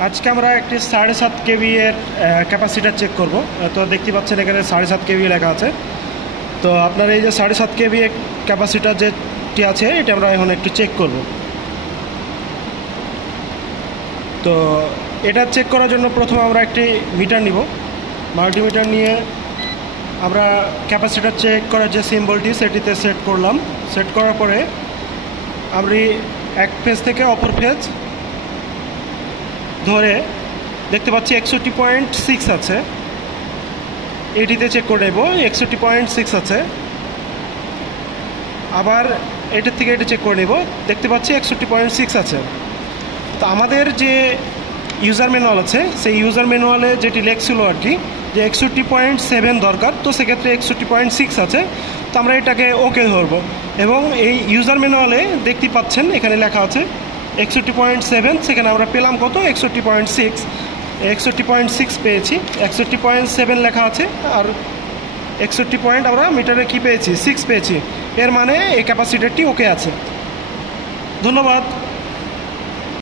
আজকে আমরা একটি 7.5 কেভি এর ক্যাপাসিটার চেক করব। তো দেখতে পাচ্ছেন এখানে 7.5 কেভি লেখা আছে। তো আপনার এই যে 7.5 কেভি ক্যাপাসিটার যেটি আছে এটা আমরা এখন একটু চেক করব। তো এটা চেক করার জন্য প্রথমে আমরা একটি মিটার নিব। মাল্টিমিটার নিয়ে আমরা ক্যাপাসিটার চেক করার যে সিম্বলটি সেটিতে সেট করলাম। সেট করার পরে আমরা এক ফেজ থেকে অপর ফেজ ধরে দেখতে পাচ্ছি 61.6 আছে। এটিতে চেক করে নেব, 61.6 আছে। আবার এটার থেকে এটা চেক করে নেব, দেখতে পাচ্ছি 61.6 আছে। তো আমাদের যে ইউজার ম্যানুয়াল আছে সেই ইউজার ম্যানুয়ালে যেটি লেখছিল আর কি যে 61.7 দরকার, তো সেক্ষেত্রে 61.6 আছে। তো আমরা এটাকে ওকে ধরবো এবং এই ইউজার ম্যানুয়ালে দেখতে পাচ্ছেন এখানে লেখা আছে 61.7, সেখানে আমরা পেলাম কত 61.6। 61.6 পেয়েছি, 61.7 লেখা আছে আর 61 পয়েন্ট আমরা মিটারে কি পেয়েছি 6 পেয়েছি। এর মানে এই ক্যাপাসিটারটি ওকে আছে। ধন্যবাদ।